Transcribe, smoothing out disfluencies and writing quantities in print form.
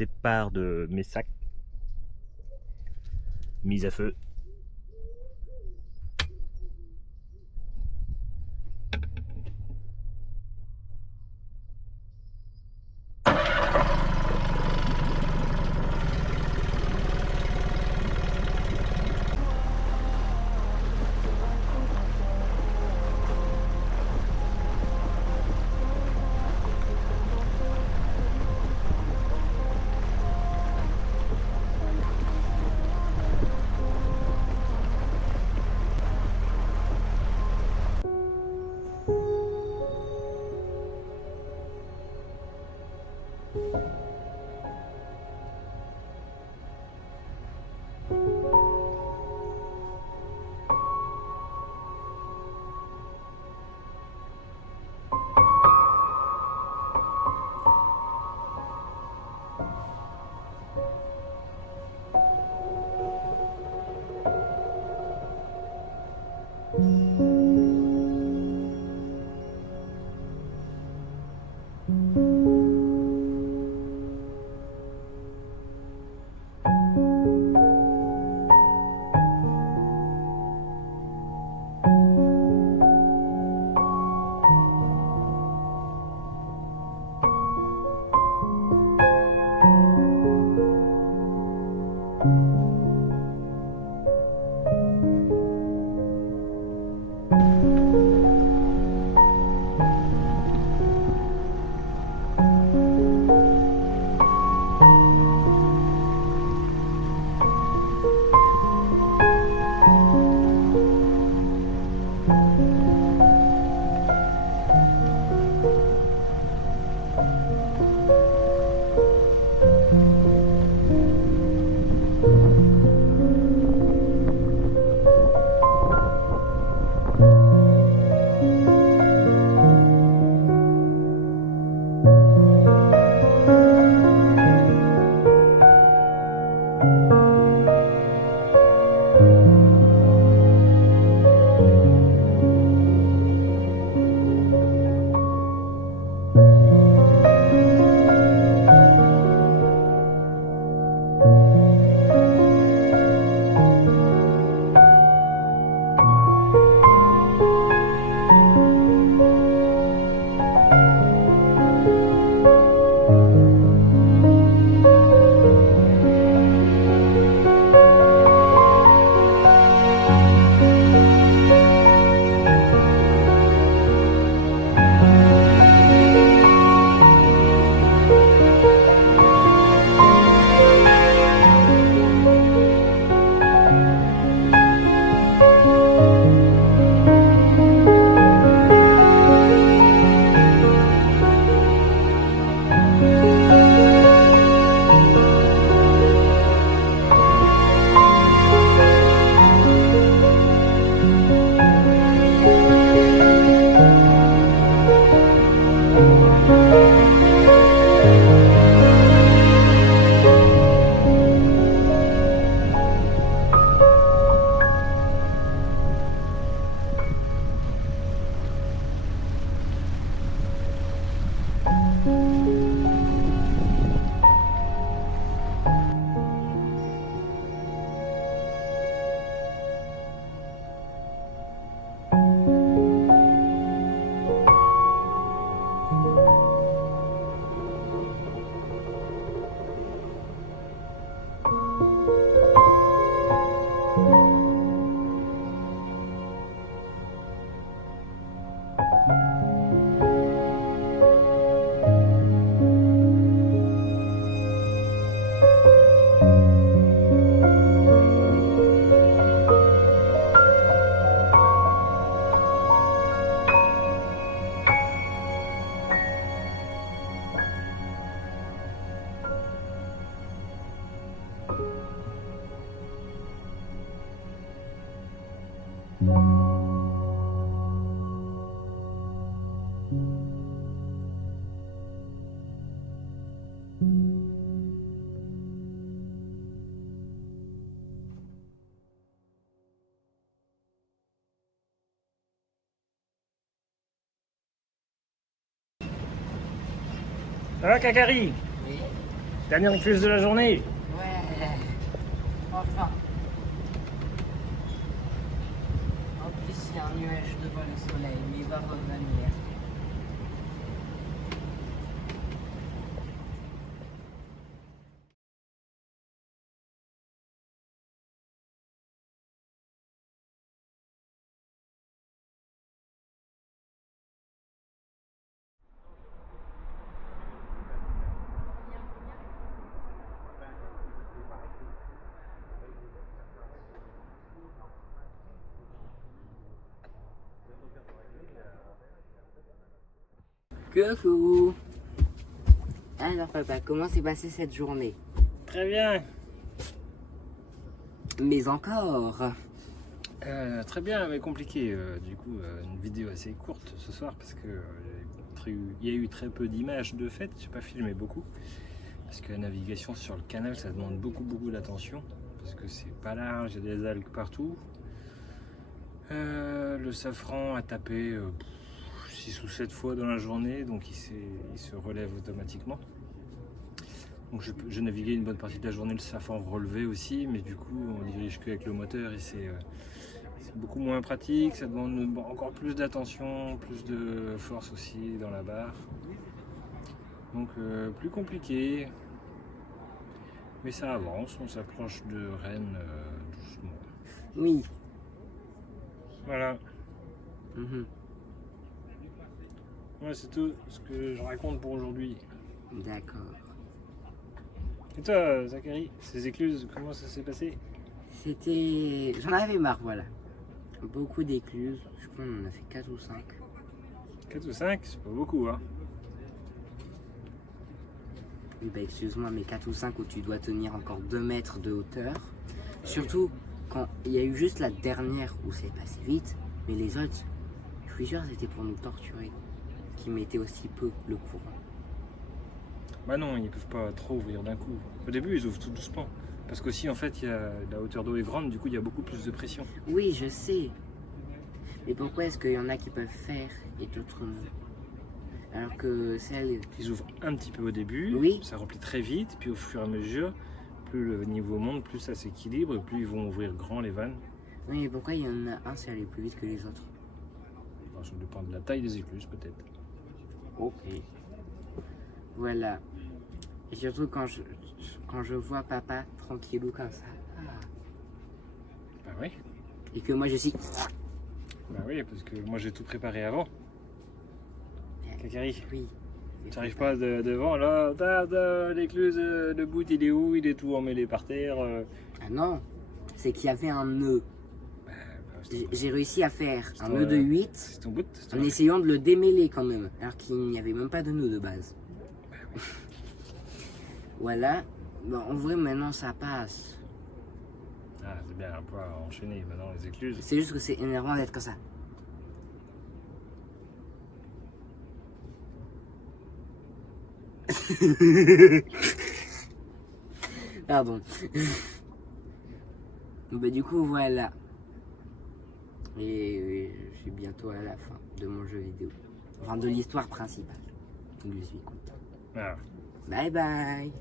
départ de mes sacs. Mise à feu. Ah, Kakari, Oui. Dernière écluse de la journée. Ouais. Enfin. En plus, il y a un nuage devant le soleil, mais il va revenir. Coucou. Alors papa, comment s'est passée cette journée? Très bien. Mais encore. Très bien, mais compliqué. Du coup, une vidéo assez courte ce soir parce que il y a eu très peu d'images de fait. J'ai pas filmé beaucoup parce que la navigation sur le canal, ça demande beaucoup d'attention parce que c'est pas large, il y a des algues partout. Le safran a tapé 6 ou 7 fois dans la journée, donc il se relève automatiquement. Donc je naviguais une bonne partie de la journée, le safran relevé aussi, mais du coup on dirige qu'avec le moteur et c'est beaucoup moins pratique, ça demande encore plus d'attention, plus de force aussi dans la barre. Donc plus compliqué, mais ça avance, on s'approche de Rennes doucement. Oui. Voilà. Mhm. Ouais, c'est tout ce que je raconte pour aujourd'hui. D'accord. Et toi, Zachary, ces écluses, comment ça s'est passé? C'était... J'en avais marre, voilà. Beaucoup d'écluses. Je crois qu'on en a fait 4 ou 5. 4 ou 5, c'est pas beaucoup, hein. Oui, bah excuse-moi, mais 4 ou 5 où tu dois tenir encore 2 mètres de hauteur. Surtout quand il y a eu juste la dernière où c'est passé vite, mais les autres, je suis sûr c'était pour nous torturer, qui mettaient aussi peu le courant. Bah non, ils peuvent pas trop ouvrir d'un coup. Au début, ils ouvrent tout doucement. Parce qu'aussi, en fait, la hauteur d'eau est grande, du coup, il y a beaucoup plus de pression. Oui, je sais. Mais pourquoi est-ce qu'il y en a qui peuvent faire et d'autres non? Alors que celles... Ils ouvrent un petit peu au début, Oui. ça remplit très vite, puis au fur et à mesure, plus le niveau monte, plus ça s'équilibre, et plus ils vont ouvrir grand les vannes. Oui, mais pourquoi il y en a un, c'est aller plus vite que les autres? Alors, ça dépend de la taille des écluses, peut-être. Ok. Voilà. Et surtout quand je vois papa tranquillou comme ça. Bah oui. Et que moi je suis... Bah oui, parce que moi, j'ai tout préparé avant. Zachary, Oui. tu n'arrives pas devant, là, l'écluse, le bout, il est où? Il est tout emmêlé par terre. Ah non, c'est qu'il y avait un nœud. J'ai réussi à faire un ton- nœud de 8 C'est ton bout, c'est en ton- essayant de le démêler quand même, alors qu'il n'y avait même pas de nœud de base. Voilà. Bon, en vrai, maintenant ça passe. Ah, c'est bien, on peut enchaîner maintenant les écluses. C'est juste que c'est énervant d'être comme ça. Pardon. Bah, du coup, voilà. Et je suis bientôt à la fin de mon jeu vidéo. Enfin, de l'histoire principale. Donc, je suis content. Ah. Bye bye.